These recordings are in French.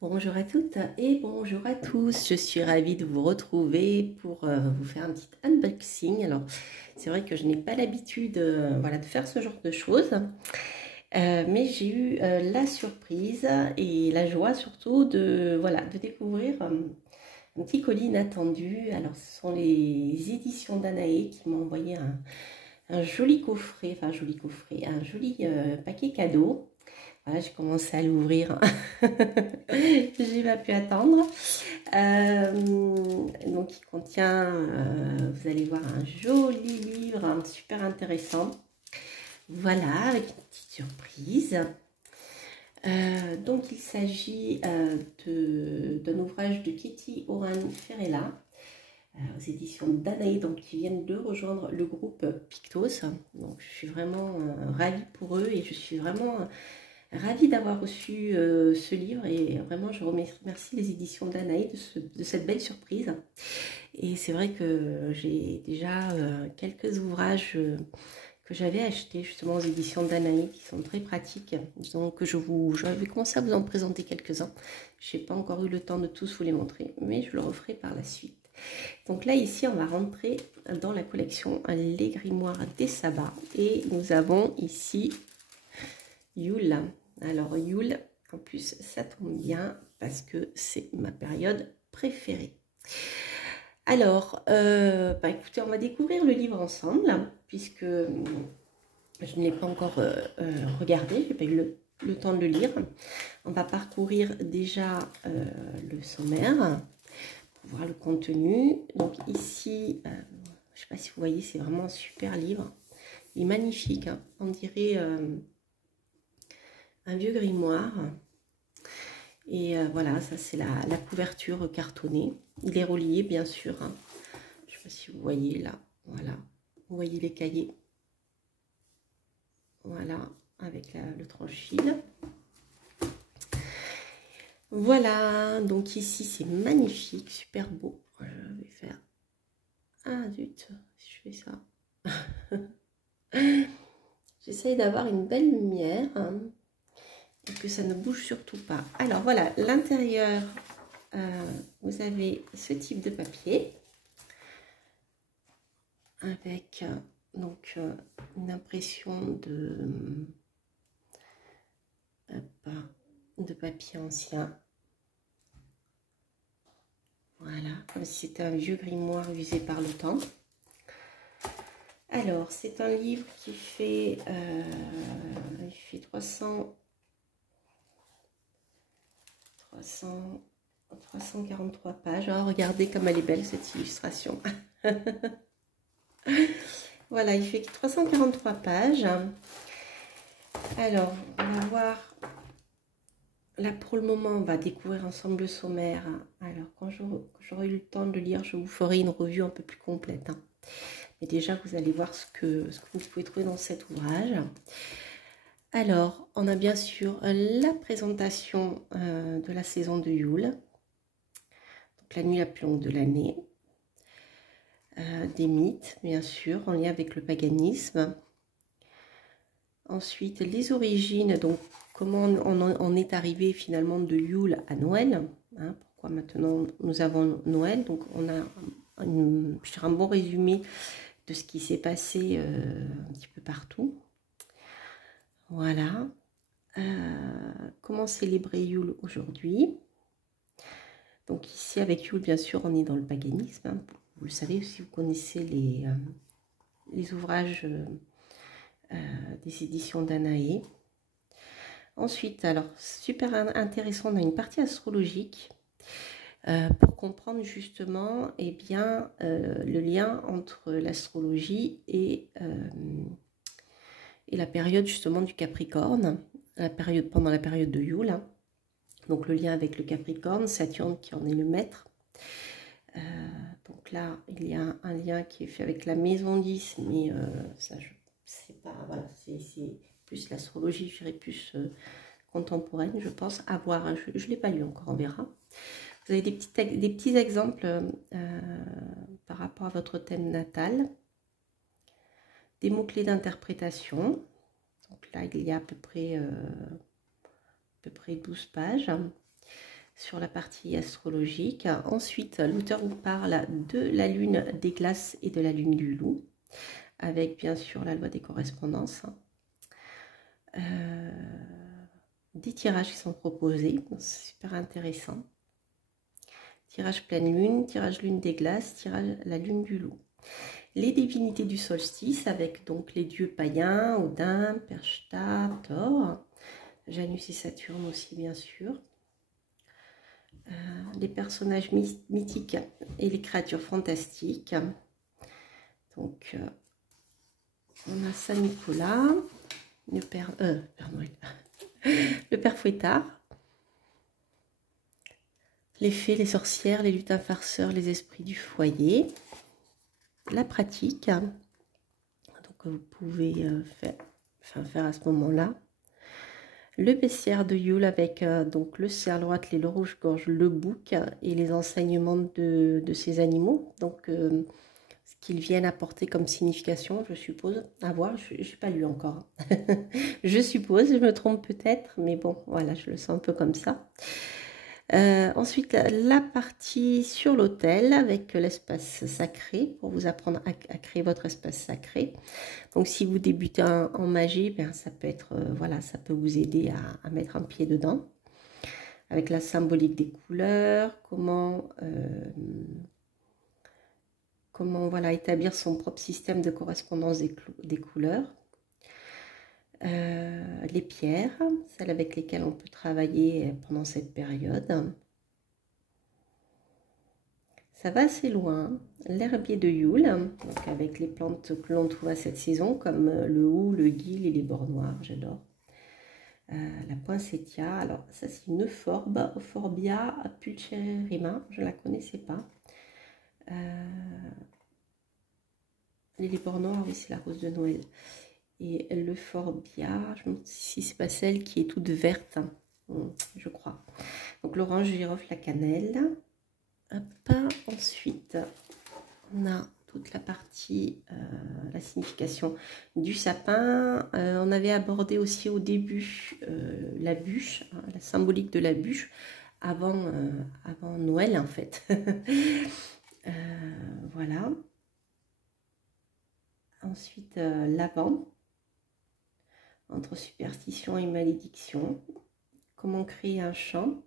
Bonjour à toutes et bonjour à tous, je suis ravie de vous retrouver pour vous faire un petit unboxing. Alors c'est vrai que je n'ai pas l'habitude voilà, de faire ce genre de choses, mais j'ai eu la surprise et la joie surtout de, voilà, de découvrir un petit colis inattendu. Alors ce sont les éditions Danaé qui m'ont envoyé un joli coffret, enfin un joli paquet cadeau. Voilà, j'ai commencé à l'ouvrir. J'ai pas pu attendre. Donc, il contient, vous allez voir, un joli livre, super intéressant. Voilà, avec une petite surprise. Donc, il s'agit d'un ouvrage de Kitty Oran Ferrella, aux éditions Danaé, donc qui viennent de rejoindre le groupe Pictos. Donc, je suis vraiment ravie pour eux et je suis vraiment ravie d'avoir reçu ce livre et vraiment je remercie les éditions Danaé de cette belle surprise. Et c'est vrai que j'ai déjà quelques ouvrages que j'avais achetés justement aux éditions Danaé qui sont très pratiques. Donc je vais commencer à vous en présenter quelques-uns. Je n'ai pas encore eu le temps de tous vous les montrer, mais je le referai par la suite. Donc là ici on va rentrer dans la collection Les Grimoires des Sabbats et nous avons ici Yule. Alors Yule, en plus ça tombe bien parce que c'est ma période préférée. Alors, écoutez, on va découvrir le livre ensemble puisque je ne l'ai pas encore regardé, je n'ai pas eu le temps de le lire. On va parcourir déjà le sommaire pour voir le contenu. Donc ici, je ne sais pas si vous voyez, c'est vraiment un super livre. Il est magnifique, hein. On dirait un vieux grimoire. Et voilà, ça c'est la couverture cartonnée. Il est relié bien sûr, hein. Je ne sais pas si vous voyez là, voilà. Vous voyez les cahiers. Voilà, avec le tranche-fil. Voilà, donc ici c'est magnifique, super beau. Je vais faire... Ah zut, si je fais ça. J'essaye d'avoir une belle lumière, hein, et que ça ne bouge surtout pas. Alors voilà, l'intérieur, vous avez ce type de papier avec donc une impression de papier ancien. Voilà, comme si c'était un vieux grimoire usé par le temps. Alors, c'est un livre qui fait, il fait 343 pages. Oh, regardez comme elle est belle cette illustration. Voilà, il fait 343 pages. Alors, on va voir. Là, pour le moment, on va découvrir ensemble le sommaire. Alors, quand j'aurai eu le temps de le lire, je vous ferai une revue un peu plus complète, hein. Mais déjà, vous allez voir ce que vous pouvez trouver dans cet ouvrage. Alors, on a bien sûr la présentation de la saison de Yule. Donc, la nuit la plus longue de l'année. Des mythes, bien sûr, en lien avec le paganisme. Ensuite, les origines, donc comment on est arrivé finalement de Yule à Noël, hein, pourquoi maintenant nous avons Noël. Donc on a un bon résumé de ce qui s'est passé un petit peu partout. Voilà. Comment célébrer Yule aujourd'hui. Donc ici avec Yule, bien sûr, on est dans le paganisme, hein. Vous le savez, si vous connaissez les ouvrages des éditions Danaé. Ensuite, alors, super intéressant, on a une partie astrologique pour comprendre justement bien, le lien entre l'astrologie et la période justement du Capricorne, pendant la période de Yule, hein. Donc le lien avec le Capricorne, Saturne qui en est le maître. Donc là, il y a un lien qui est fait avec la maison 10, mais ça, je sais pas, voilà, c'est plus l'astrologie, je dirais plus contemporaine, je pense, à voir, hein. Je ne l'ai pas lu encore, on verra. Vous avez des petits exemples par rapport à votre thème natal, des mots-clés d'interprétation. Donc là, il y a à peu près 12 pages. sur la partie astrologique. Ensuite, l'auteur vous parle de la lune des glaces et de la lune du loup, avec bien sûr la loi des correspondances. Des tirages qui sont proposés, c'est super intéressant. Tirage pleine lune, tirage lune des glaces, tirage la lune du loup. Les divinités du solstice avec donc les dieux païens, Odin, Perchta, Thor, Janus et Saturne aussi bien sûr. Les personnages mythiques et les créatures fantastiques. Donc on a Saint Nicolas, le Père Noël, le Père Fouettard, les fées, les sorcières, les lutins farceurs, les esprits du foyer, la pratique, donc vous pouvez faire à ce moment-là. Le bestiaire de Yule avec donc le cerf, le roitelet, le rouge-gorge, le bouc et les enseignements de ces animaux. Donc ce qu'ils viennent apporter comme signification, je suppose. À voir, je n'ai pas lu encore. Je suppose, je me trompe peut-être, mais bon, voilà, je le sens un peu comme ça. Ensuite, la partie sur l'autel avec l'espace sacré pour vous apprendre à créer votre espace sacré. Donc, si vous débutez en magie, ben, ça peut être, voilà, ça peut vous aider à mettre un pied dedans. Avec la symbolique des couleurs, comment voilà, établir son propre système de correspondance des couleurs. Les pierres, celles avec lesquelles on peut travailler pendant cette période. Ça va assez loin. L'herbier de Yule, donc avec les plantes que l'on trouve à cette saison, comme le houx, le guil et les bords noirs, j'adore. La poinsettia, alors ça c'est une euphorbia, Euphorbia pulcherrima, je ne la connaissais pas. Les bords noirs, oui, c'est la rose de Noël. Et l'euphorbia, je me demande si c'est pas celle qui est toute verte, je crois. Donc l'orange, girofle, la cannelle. Hop. Ensuite, on a toute la partie, la signification du sapin. On avait abordé aussi au début la bûche, hein, la symbolique de la bûche, avant Noël en fait. Voilà. Ensuite, l'Avent, entre superstition et malédiction. Comment créer un champ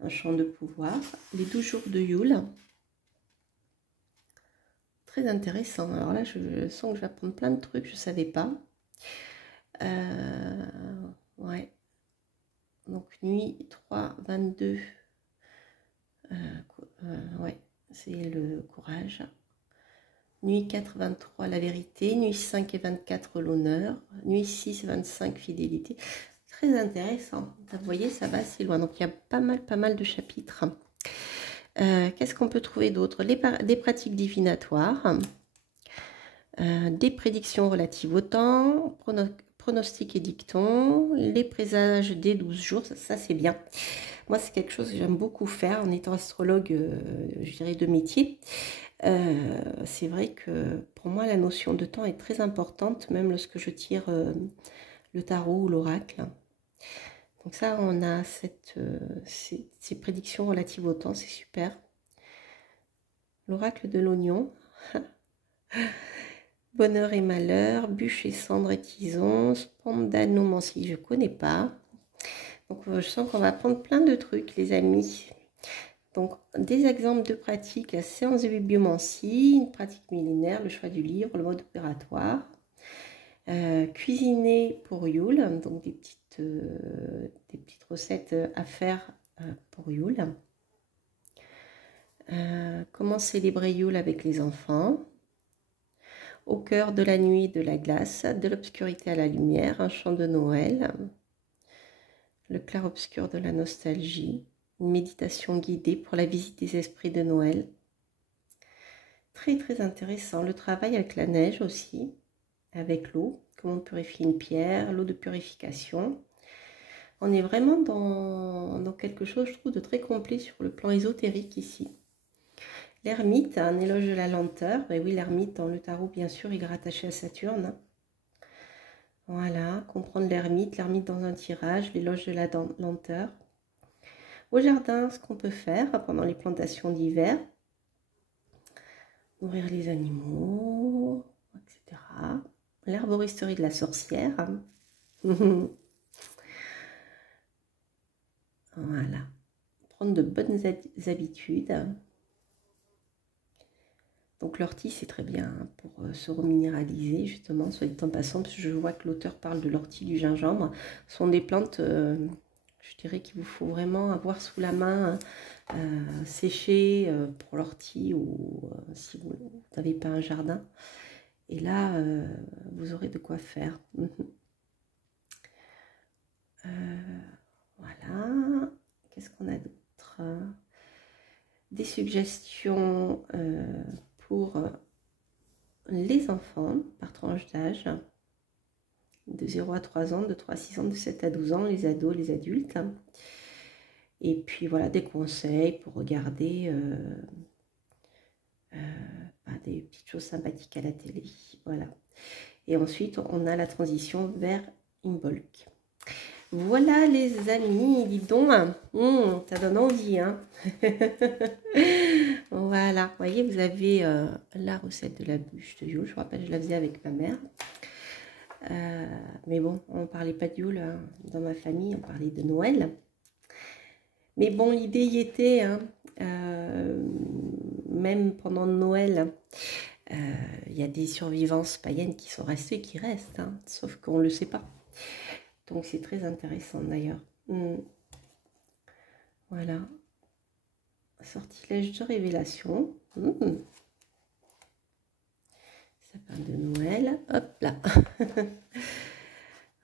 de pouvoir. Les 12 jours de Yule. Très intéressant. Alors là, je sens que je vais apprendre plein de trucs, je ne savais pas. Ouais. Donc, nuit 3, 22. Ouais, c'est le courage. Nuit 4, 23, la vérité. Nuit 5 et 24, l'honneur. Nuit 6, 25, fidélité. Très intéressant. Vous voyez, ça va assez loin. Donc, il y a pas mal de chapitres. Qu'est-ce qu'on peut trouver d'autre? Des pratiques divinatoires, des prédictions relatives au temps, pronostics et dictons, les présages des 12 jours, ça c'est bien. Moi, c'est quelque chose que j'aime beaucoup faire en étant astrologue, je dirais, de métier. C'est vrai que pour moi, la notion de temps est très importante, même lorsque je tire le tarot ou l'oracle. Donc ça, on a ces prédictions relatives au temps, c'est super. L'oracle de l'oignon. Bonheur et malheur, bûche et cendre et tison, spandanomancie, je ne connais pas. Donc je sens qu'on va apprendre plein de trucs, les amis. Donc des exemples de pratiques, la séance de bibliomancie, une pratique millénaire, le choix du livre, le mode opératoire. Cuisiner pour Yule, donc des petites recettes à faire pour Yule. Comment célébrer Yule avec les enfants. Au cœur de la nuit, de la glace, de l'obscurité à la lumière, un chant de Noël. Le clair-obscur de la nostalgie. Une méditation guidée pour la visite des esprits de Noël. Très très intéressant. Le travail avec la neige aussi. Avec l'eau, comment purifier une pierre, l'eau de purification. On est vraiment dans quelque chose, je trouve, de très complet sur le plan ésotérique ici. L'ermite, un éloge de la lenteur. Ben oui, l'ermite dans le tarot, bien sûr, il est rattaché à Saturne. Voilà, comprendre l'ermite dans un tirage, l'éloge de la lenteur. au jardin, ce qu'on peut faire pendant les plantations d'hiver. Nourrir les animaux, etc. L'herboristerie de la sorcière. Voilà. Prendre de bonnes habitudes. Donc l'ortie, c'est très bien pour se reminéraliser, justement, soit dit en passant, parce que je vois que l'auteur parle de l'ortie, du gingembre. Ce sont des plantes, je dirais qu'il vous faut vraiment avoir sous la main, sécher pour l'ortie, ou si vous n'avez pas un jardin. Et là, vous aurez de quoi faire. Voilà. Qu'est-ce qu'on a d'autre? Des suggestions pour les enfants par tranche d'âge, de 0 à 3 ans, de 3 à 6 ans, de 7 à 12 ans, les ados, les adultes. Et puis voilà, des conseils pour regarder des petites choses sympathiques à la télé. Voilà. Et ensuite, on a la transition vers Imbolc. Voilà les amis, dis donc, ça donne envie, hein. Voilà, vous voyez, vous avez la recette de la bûche de Yule. Je vous rappelle, je la faisais avec ma mère. Mais bon, on ne parlait pas de Yule hein. Dans ma famille, on parlait de Noël. Mais bon, l'idée y était, hein. Même pendant Noël, il y a des survivances païennes qui sont restées et qui restent, hein, sauf qu'on ne le sait pas. Donc c'est très intéressant d'ailleurs. Voilà. Sortilège de révélation. Sapin de Noël. Hop là.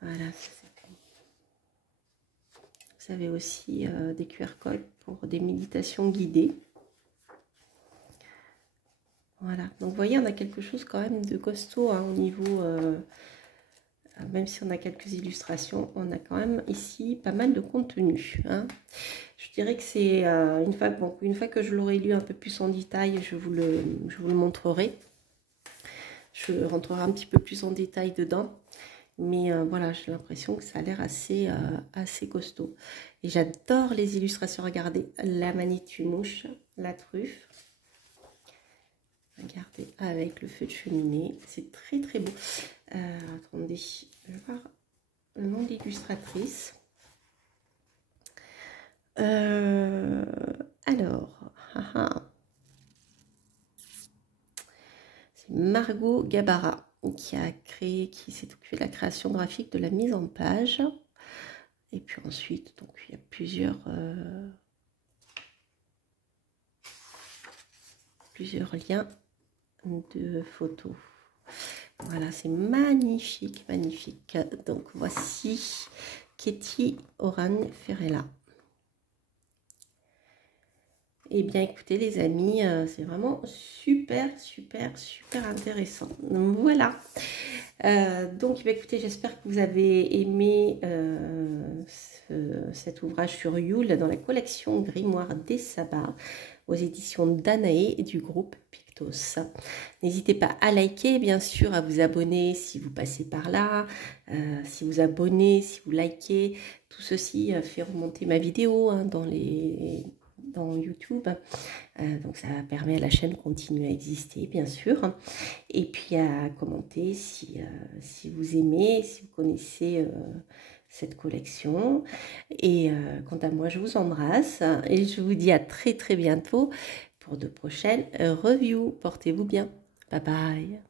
Voilà. Vous avez aussi des QR codes pour des méditations guidées. Voilà. Donc vous voyez, on a quelque chose quand même de costaud hein, au niveau... même si on a quelques illustrations, on a quand même ici pas mal de contenu. Hein. Je dirais que c'est une fois que je l'aurai lu un peu plus en détail, je vous le montrerai. Je rentrerai un petit peu plus en détail dedans. Mais voilà, j'ai l'impression que ça a l'air assez costaud. Et j'adore les illustrations. Regardez, la Manitue-mouche, la truffe. Regardez, avec le feu de cheminée. C'est très très beau. Attendez, je vais voir le nom de l'illustratrice. Alors, c'est Margot Gabara qui s'est occupée de la création graphique, de la mise en page. Et puis ensuite, donc il y a plusieurs liens de photos. Voilà, c'est magnifique, magnifique. Donc voici Katie Oran Ferrella. Eh bien écoutez les amis, c'est vraiment super intéressant. Donc, voilà. Donc écoutez, j'espère que vous avez aimé cet ouvrage sur Yule dans la collection Grimoire des Sabbats aux éditions Danae et du groupe Pictos. N'hésitez pas à liker, bien sûr, à vous abonner si vous passez par là, si vous abonnez, si vous likez. Tout ceci fait remonter ma vidéo hein, dans YouTube, donc ça permet à la chaîne de continuer à exister bien sûr, et puis à commenter si vous aimez, si vous connaissez cette collection. Et quant à moi, je vous embrasse et je vous dis à très bientôt pour de prochaines reviews. Portez-vous bien, bye bye.